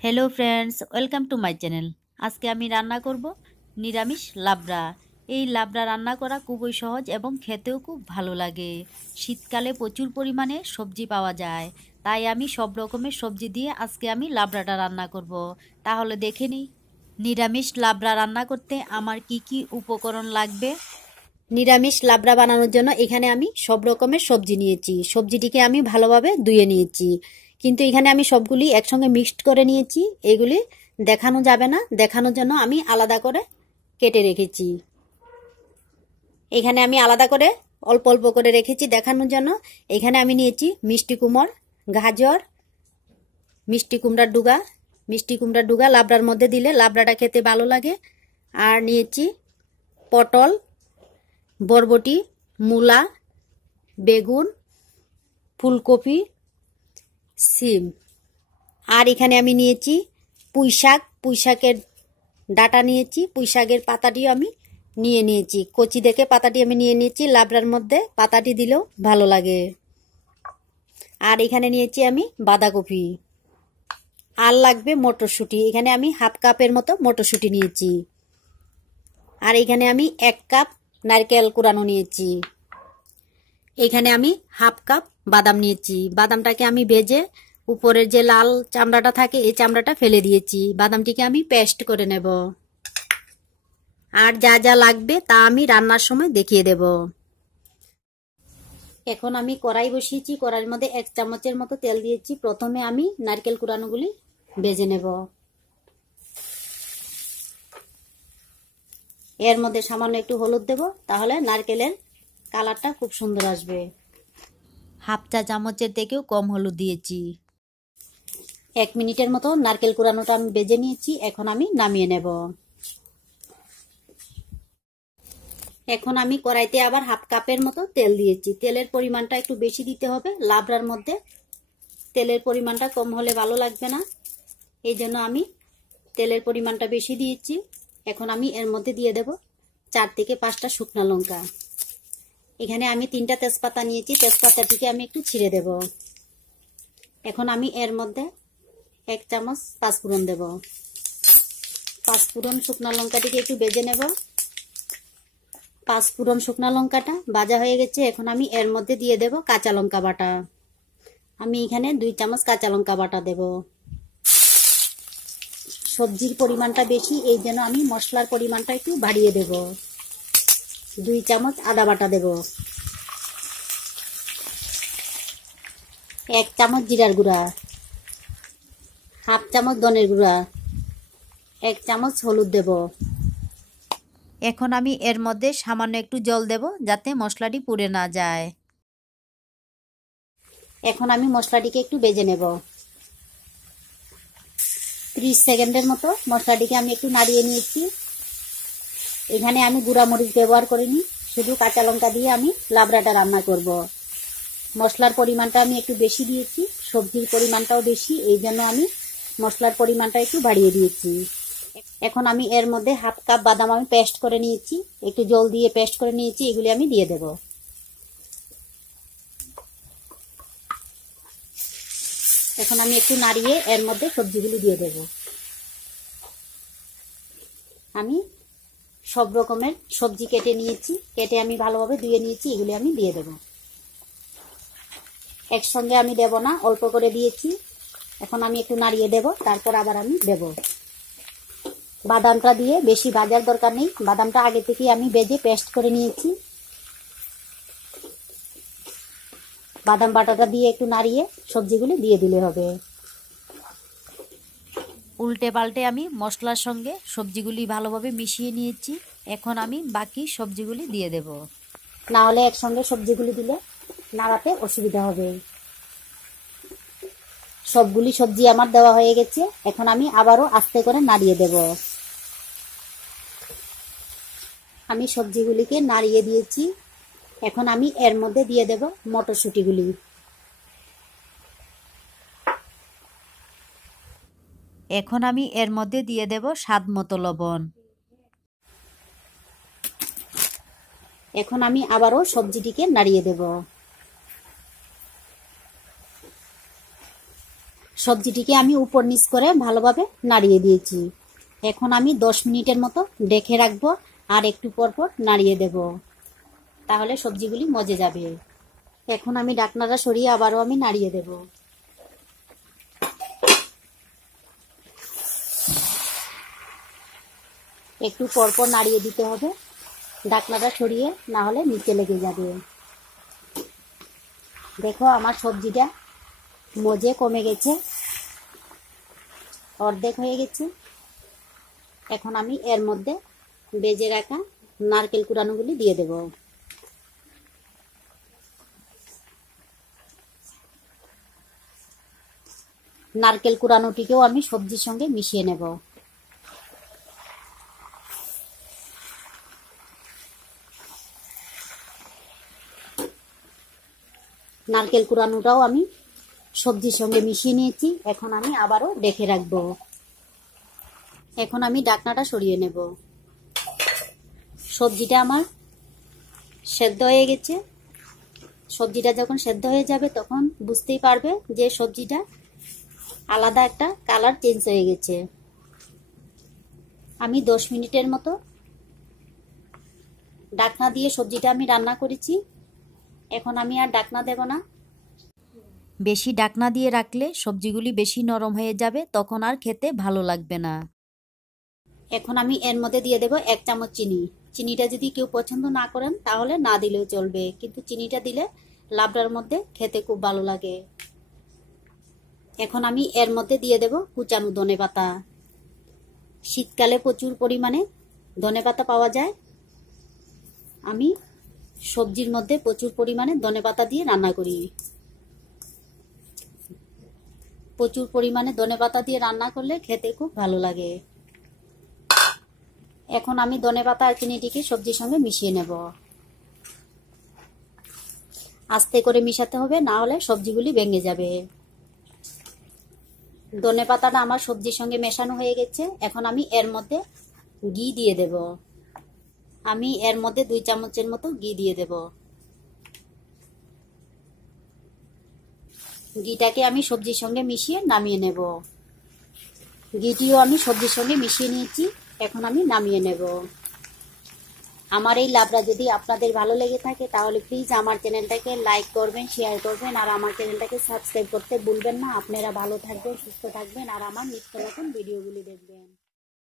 Hello friends welcome to my channel আজকে আমি রান্না করব নিরামিষ লাবড়া। এই লাবড়া রান্না করা খুবই সহজ এবং খেতেও খুব ভালো লাগে। শীতকালে প্রচুর পরিমাণে সবজি পাওয়া যায়। তাই আমি সব রকমের সবজি দিয়ে আজকে আমি লাবড়াটা রান্না করব। তাহলে দেখে নিই। নিরামিষ লাবড়া রান্না করতে আমার কি কি উপকরণ লাগবে? নিরামিষ লাবড়া বানানোর জন্য এখানে আমি সব রকমের সবজি নিয়েছি। সবজিটিকে আমি ভালোভাবে ধুয়ে নিয়েছি। কিন্তু এখানে আমি সবগুলি একসঙ্গে মিক্সড করে নিয়েছি। এগুলি দেখানো যাবে না। দেখানোর জন্য আমি আলাদা করে কেটে রেখেছি। এখানে আমি আলাদা করে অল্প অল্প করে রেখেছি দেখানোর জন্য। এখানে আমি নিয়েছি মিষ্টি কুমড়, গাজর, মিষ্টি কুমড়ার ডুগা। মিষ্টি কুমড়ার ডুগা লাবড়ার মধ্যে দিলে লাবড়াটা খেতে ভালো লাগে। আর নিয়েছি পটল, বরবটি, মূলা, বেগুন, ফুলকপি সিম। আর এখানে আমি নিয়েছি পুঁই শাক পুঁই শাকের ডাটা নিয়েছি। পুঁই শাকের পাতাটিও আমি নিয়ে নিয়েছি। কচি দেখে পাতাটি আমি নিয়ে নিয়েছি। লাবড়ার মধ্যে পাতাটি দিলেও ভালো লাগে। আর এখানে নিয়েছি আমি বাঁধাকপি। আর লাগবে মটরশুঁটি। এখানে আমি হাফ কাপের মতো মটরশুঁটি নিয়েছি। আর এখানে আমি এক কাপ নারকেল কুড়ানো নিয়েছি। এখানে আমি হাফ কাপ বাদাম নিয়েছি। বাদামটাকে আমি ভেজে উপরের যে লাল চামড়াটা থাকে, এই চামড়াটা ফেলে দিয়েছি। বাদামটিকে আমি পেস্ট করে নেব। আর যা যা লাগবে তা আমি রান্নার সময় দেখিয়ে দেব। এখন আমি কড়াই বসিয়েছি। কড়াইয়ের মধ্যে এক চামচের মতো তেল দিয়েছি। প্রথমে আমি নারকেল কুড়ানোগুলি ভেজে নেব। এর মধ্যে সামান্য একটু হলুদ দেব, তাহলে নারকেলের কালারটা খুব সুন্দর আসবে। হাফ চা চামচের থেকেও কম হলুদ দিয়েছি। এক মিনিটের মতো নারকেল কুড়ানোটা আমি বেজে নিয়েছি, এখন আমি নামিয়ে নেব। এখন আমি কড়াইতে আবার হাফ কাপের মতো তেল দিয়েছি। তেলের পরিমাণটা একটু বেশি দিতে হবে, লাবড়ার মধ্যে। তেলের পরিমাণটা কম হলে ভালো লাগবে না। এই জন্য আমি তেলের পরিমাণটা বেশি দিয়েছি। এখন আমি এর মধ্যে দিয়ে দেব চার থেকে পাঁচটা শুকনো লঙ্কা। এখানে আমি তিনটা তেজপাতা নিয়েছি তেজপাতাটিকে আমি একটু ছিঁড়ে দেব। এখন আমি এর মধ্যে এক চামচ পাঁচফোড়ন দেব। পাঁচফোড়ন শুকনো লঙ্কাটিকে একটু বেজে নেব। পাঁচফোড়ন শুকনো লঙ্কাটা ভাজা হয়ে গেছে, এখন আমি এর মধ্যে দিয়ে দেব কাঁচা লঙ্কা বাটা। আমি এখানে দুই চামচ কাঁচা লঙ্কা বাটা দেব। সবজির পরিমাণটা বেশি, এই জন্য আমি মশলার পরিমাণটা একটু বাড়িয়ে দেব। দুই চামচ আদা বাটা দেব। এক চামচ জিরার গুঁড়া। হাফ চামচ ধনের গুঁড়া। এক চামচ হলুদ দেব। এখন আমি এর মধ্যে সামান্য একটু জল দেব যাতে মশলাটি পুড়ে না যায়। এখন আমি মশলাটিকে একটু বেজে নেব। ত্রিশ সেকেন্ডের মতো মশলাটিকে আমি একটু নাড়িয়ে নিয়েছি। এখানে আমি গুঁড়া মরিচ ব্যবহার করিনি, শুধু কাঁচা লঙ্কা দিয়ে আমি লাবড়াটা রান্না করব। মশলার পরিমাণটা আমি একটু বেশি দিয়েছি, সবজির পরিমাণটাও বেশি, এই জন্য আমি মশলার পরিমাণটা একটু বাড়িয়ে দিয়েছি। এখন আমি এর মধ্যে হাফ কাপ বাদাম আমি পেস্ট করে নিয়েছি, একটু জল দিয়ে পেস্ট করে নিয়েছি, এগুলি আমি দিয়ে দেব। এখন আমি একটু নাড়িয়ে এর মধ্যে সবজিগুলি দিয়ে দেব। আমি সব রকমের সবজি কেটে নিয়েছি। কেটে আমি ভালোভাবে ধুয়ে নিয়েছি, এগুলি আমি দিয়ে দেব। একসঙ্গে আমি দেব না, অল্প করে দিয়েছি। এখন আমি একটু নাড়িয়ে দেব, তারপর আবার আমি দেব। বাদামটা দিয়ে বেশি ভাজার দরকার নেই। বাদামটা আগে থেকে আমি বেজে পেস্ট করে নিয়েছি। বাদাম বাটাটা দিয়ে একটু নাড়িয়ে সবজিগুলি দিয়ে দিলে হবে। উল্টে পাল্টে আমি মশলার সঙ্গে সবজিগুলি ভালোভাবে মিশিয়ে নিয়েছি। এখন আমি বাকি সবজিগুলি দিয়ে দেব। না হলে একসঙ্গে সবজিগুলি দিলে নাড়াতে অসুবিধা হবে। সবগুলি সবজি আমার দেওয়া হয়ে গেছে। এখন আমি আবারও আস্তে করে নাড়িয়ে দেব। আমি সবজিগুলিকে নাড়িয়ে দিয়েছি। এখন আমি এর মধ্যে দিয়ে দেব মটরশুঁটিগুলি। এখন আমি এর মধ্যে দিয়ে দেব স্বাদ মতো লবণ। এখন আমি আবারও সবজিটিকে নাড়িয়ে দেব। সবজিটিকে আমি উপর নিচ করে ভালোভাবে নাড়িয়ে দিয়েছি। এখন আমি দশ মিনিটের মতো ডেকে রাখব আর একটু পর পর নাড়িয়ে দেব। তাহলে সবজিগুলি মজে যাবে। এখন আমি ডাকনাটা সরিয়ে আবারও আমি নাড়িয়ে দেব। একটু পর পর নাড়িয়ে দিতে হবে। ডাকনাটা সরিয়ে, না হলে নিচে লেগে যাবে। দেখো, আমার সবজিটা মজে কমে গেছে। অর্ধেক হয়ে গেছে। এখন আমি এর মধ্যে বেজে রাখা নারকেল কুড়ানোগুলি দিয়ে দেব। নারকেল কুড়ানোটিকেও আমি সবজির সঙ্গে মিশিয়ে নেব। নারকেল কুড়ানোটাও আমি সবজির সঙ্গে মিশিয়ে নিয়েছি। এখন আমি আবারও দেখে রাখব। এখন আমি ডাকনাটা সরিয়ে নেব। সবজিটা আমার সেদ্ধ হয়ে গেছে। সবজিটা যখন সেদ্ধ হয়ে যাবে তখন বুঝতেই পারবে যে সবজিটা আলাদা একটা কালার চেঞ্জ হয়ে গেছে। আমি দশ মিনিটের মতো ডাকনা দিয়ে সবজিটা আমি রান্না করেছি। এখন আমি আর ডাকনা দেব না। বেশি ডাকনা দিয়ে রাখলে সবজিগুলি বেশি নরম হয়ে যাবে তখন আর খেতে ভালো লাগবে না। এখন আমি এর মধ্যে দিয়ে দেব এক চামচ চিনি। চিনিটা যদি কেউ পছন্দ না করেন তাহলে না দিলেও চলবে। কিন্তু চিনিটা দিলে লাবড়ার মধ্যে খেতে খুব ভালো লাগে। এখন আমি এর মধ্যে দিয়ে দেব কুচানো ধনে পাতা। শীতকালে প্রচুর পরিমাণে ধনে পাতা পাওয়া যায়। আমি সবজির মধ্যে প্রচুর পরিমাণে ধনে পাতা দিয়ে রান্না করি। প্রচুর পরিমাণে ধনে পাতা দিয়ে রান্না করলে খেতে খুব ভালো লাগে। এখন আমি ধনে পাতা আর চিনিটিকে সবজির সঙ্গে মিশিয়ে নেব। আস্তে করে মিশাতে হবে, না হলে সবজিগুলি ভেঙে যাবে। ধনে পাতাটা আমার সবজির সঙ্গে মেশানো হয়ে গেছে, এখন আমি এর মধ্যে ঘি দিয়ে দেব। আমি এর মধ্যে দুই চামচের মতো ঘি দিয়ে দেব। ঘিটাকে আমি সবজির সঙ্গে মিশিয়ে নামিয়ে নেব। ঘিটিও আমি সবজির সঙ্গে মিশিয়ে নিয়েছি, এখন আমি নামিয়ে নেব। আমার এই লাভটা যদি আপনাদের ভালো লেগে থাকে, তাহলে প্লিজ আমার চ্যানেলটাকে লাইক করবেন শেয়ার করবেন, আর আমার চ্যানেলটাকে সাবস্ক্রাইব করতে ভুলবেন না। আপনারা ভালো থাকবেন, সুস্থ থাকবেন, আর আমার নিত্য নতুন ভিডিওগুলি দেখবেন।